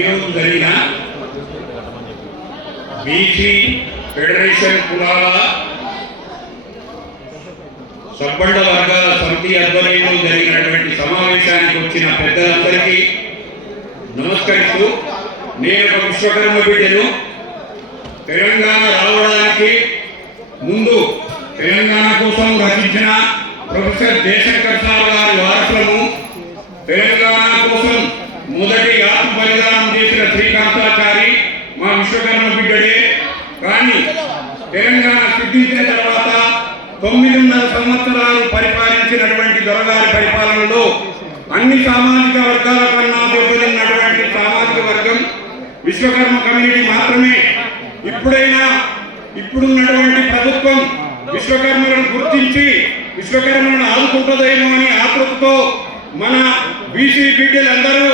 ఏం జరిగినా BC federation కులాల సబ్బండ వర్గాల సమితి ఆధ్వర్యంలో జరిగినటువంటి సమావేశానికి వచ్చిన పెద్దలందరికీ నమస్కరిస్తూ నేను ఒక విశ్వకర్మ బిడ్డను తెలంగాణ రావడానికి ముందు తెలంగాణ కోసం రచించిన ప్రొఫెసర్ జయశంకర్ సార్ గారి వారసులను తెలంగాణ మా విశ్వకర్మ బిడ్డడే కానీ తెలంగాణ సిద్ధించిన తర్వాత తొమ్మిదిన్నర సంవత్సరాలు పరిపాలించినటువంటి దొరగారి పరిపాలనలో అన్ని సామాజిక వర్గాల కన్నా దెబ్బతిన్నటువంటి సామాజిక వర్గం విశ్వకర్మ కమ్యూనిటీ మాత్రమే. ఇప్పుడైనా ఇప్పుడున్నటువంటి ప్రభుత్వం విశ్వకర్మలను గుర్తించి విశ్వకర్మలను ఆదుకుంటుందేమో అని ఆతృతతో మన బీసీ బిడ్డలందరూ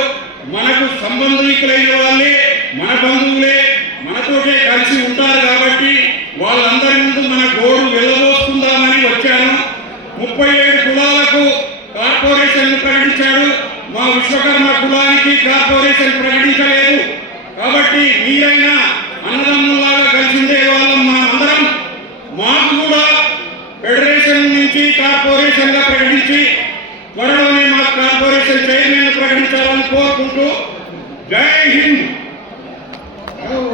మనకు సంబంధికులైన వాళ్ళు మన బంధువులే మనతోటే కలిసి ఉంటారు కాబట్టి వాళ్ళందరి ముందు మన గోడు వెళ్ళబోసుకుందామని వచ్చాను ముప్పై ఏడు కులాలకు కార్పొరేషన్ ప్రకటించాడు మా విశ్వకర్మ కులానికి కార్పొరేషన్ ప్రకటించలేదు. కాబట్టి మీరైనా అన్నదమ్ములాగా కలిసి ఉండే వాళ్ళం మనం అందరం. మాకు కూడా ఫెడరేషన్ నుంచి కార్పొరేషన్గా ప్రకటించి త్వరలోనే మా కార్పొరేషన్ చైర్మన్ ప్రకటించాలని కోరుకుంటూ జై హింద్.